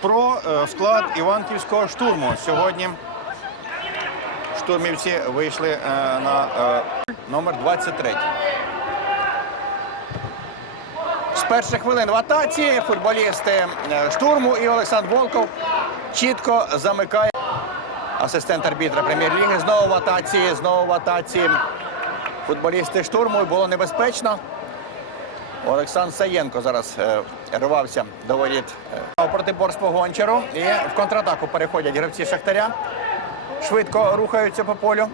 про е, склад Іванківського штурму. Сьогодні штурмівці вийшли е, на е, номер 23. З перших хвилин в атаці футболісти штурму і Олександр Волков чітко замикає асистент арбітра прем'єр-ліги. Знову в атаці, знову в атаці. Футболісти штурму було небезпечно. Олександр Саєнко зараз е, рвався до воріт е, протиборство Гончару. І в контратаку переходять гравці Шахтаря. Швидко рухаються по полю.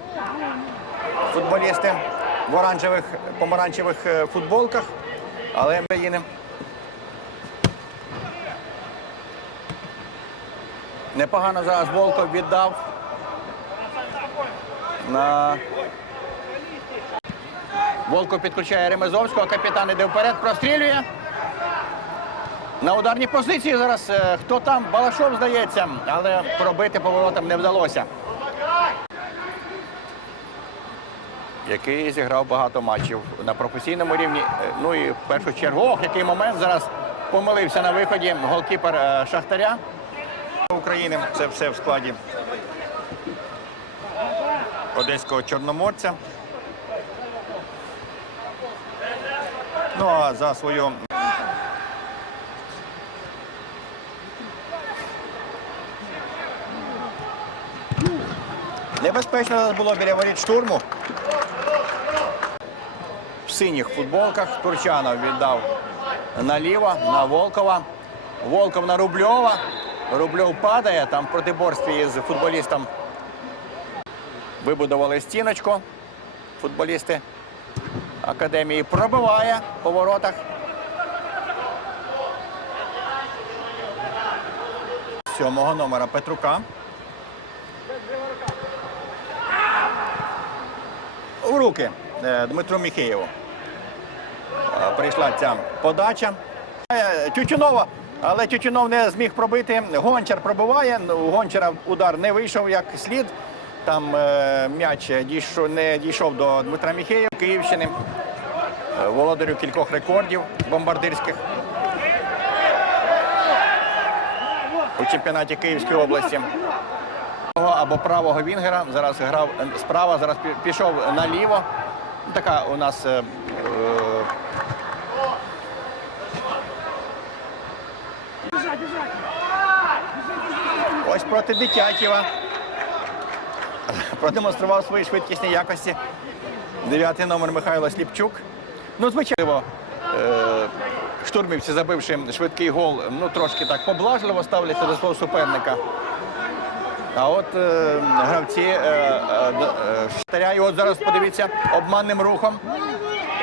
Футболісти в оранжевих помаранчевих е, футболках. Але країни. Непогано зараз Волков віддав. На Волков підключає Ремезовського, капітан іде вперед, прострілює. На ударній позиції зараз е, хто там? Балашов, здається, але пробити поворотом не вдалося. Який зіграв багато матчів на професійному рівні. Е, Ну і в першу чергу, ох, який момент зараз помилився на виході голкіпер е, Шахтаря України. Це все в складі одеського чорноморця. Ну а за свою небезпечно було біля воріт штурму. В синіх футболках Турчанов віддав наліво на Волкова. Волков на Рубльова. Рубльов падає там в протиборстві з футболістом. Вибудували стіночку. Футболісти академії пробиває по воротах. Сьомого номера Петрука. В руки е, Дмитру Міхеєву. Прийшла ця подача. Е, Тютюнова, але Тютюнов не зміг пробити. Гончар пробиває. Ну, У Гончара удар не вийшов як слід. Там е, м'яч не дійшов до Дмитра Міхеєва Київщини. Е, Володарю кількох рекордів бомбардирських у чемпіонаті Київської області. Або правого Вінгера. Зараз грав е, справа, зараз пішов наліво. Така у нас. е, е, Ось проти Дитятєва. Продемонстрував свої швидкісні якості. Дев'ятий номер Михайло Сліпчук. Ну, звичайно, е, штурмівці, забивши швидкий гол, ну трошки так поблажливо ставляться до свого суперника. А от е, гравці е, е, е, і от зараз подивіться обманним рухом.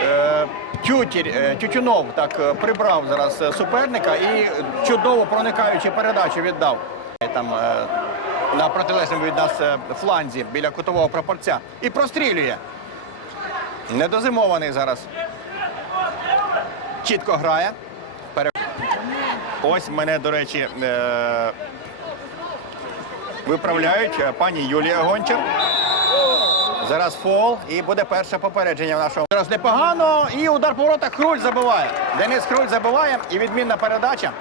Е, Тютір, е, Тютюнов так е, прибрав зараз суперника і чудово проникаючи передачу віддав. Там е, на протилежному від нас фланзі біля кутового прапорця і прострілює. Недозимований зараз. Чітко грає. Пере- Ось мене, до речі, е, виправляють е, пані Юлія Гончар. Зараз фол і буде перше попередження в нашому. Зараз непогано. І удар по воротах Хруль забиває. Денис Хруль забиває і відмінна передача.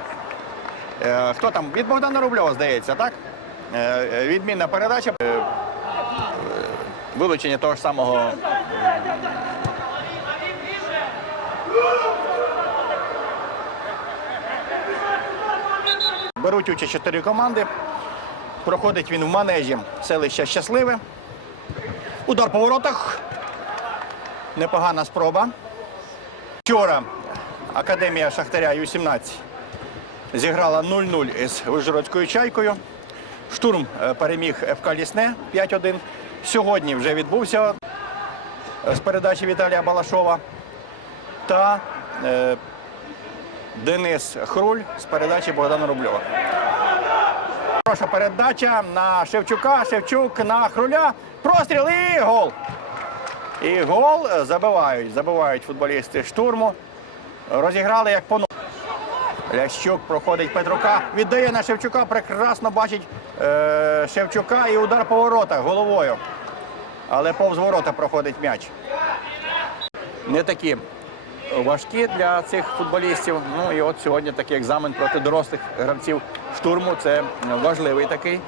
Е, хто там? Від Богдана Рубльова, здається, так? Е, е, відмінна передача. Е, вилучення того ж самого. Беруть участь чотири команди. Проходить він в манежі селища Щасливе. Удар по воротах. Непогана спроба. Вчора Академія Шахтаря Ю-17 зіграла 0-0 із Вижгородською чайкою. Штурм е, переміг ФК Лісне 5-1. Сьогодні вже відбувся е, з передачі Віталія Балашова та е, Денис Хруль з передачі Богдана Рубльова. Хороша передача на Шевчука. Шевчук на Хруля. Простріл і гол. І гол забивають. Забивають футболісти штурму. Розіграли як по Лящук проходить Петрука. Віддає на Шевчука. Прекрасно бачить е, Шевчука і удар по воротах головою. Але повз ворота проходить м'яч. Не такі важкі для цих футболістів. Ну і от сьогодні такий екзамен проти дорослих гравців штурму. Це важливий такий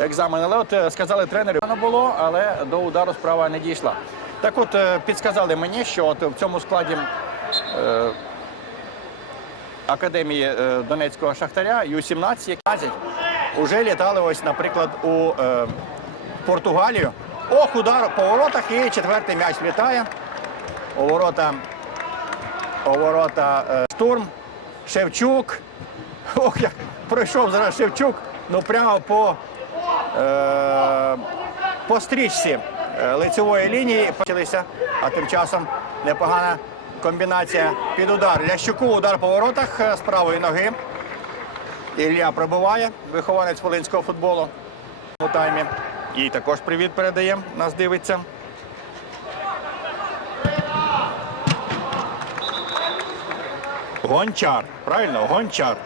е, екзамен. Але от е, сказали тренери, воно було, але до удару справа не дійшла. Так от е, підсказали мені, що от в цьому складі академії Донецького Шахтаря Ю-17, які вже літали ось, наприклад, у е, Португалію. Ох, удар по воротах і четвертий м'яч літає. У ворота, ворота е, штурм. Шевчук. Ох, як пройшов зараз Шевчук. Ну прямо по, е, по стрічці е, лицевої лінії почалися, а тим часом непогана комбінація під удар. Лящуку удар по воротах е, з правої ноги. Ілля пробиває, вихованець волинського футболу у таймі. І також привіт передаємо, нас дивиться. Гончар, правильно, гончар.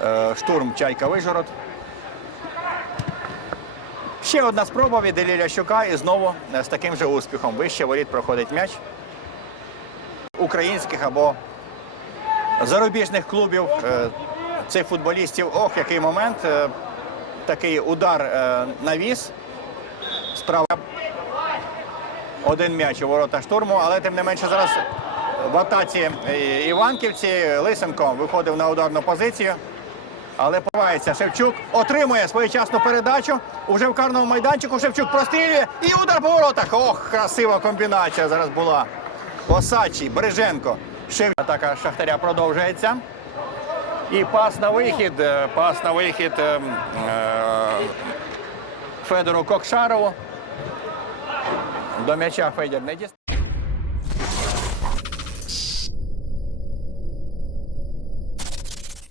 Е, Штурм Чайка Вижгород. Ще одна спроба від Іллі Лящука і знову е, з таким же успіхом. Вище воріт проходить м'яч українських або зарубіжних клубів е, цих футболістів. Ох, який момент. Такий удар на віз. Справа один м'яч у ворота штурму, але тим не менше зараз в атаці е, Іванківці Лисенко виходив на ударну позицію. Але повається Шевчук, отримує своєчасну передачу. Уже в карному майданчику Шевчук прострілює і удар по воротах. Ох, красива комбінація зараз була. Осадчий, Береженко. Шев... Атака Шахтаря продовжується. І пас на вихід. е, Пас на вихід е, е, Федору Кокшарову. До м'яча Федір не дістав.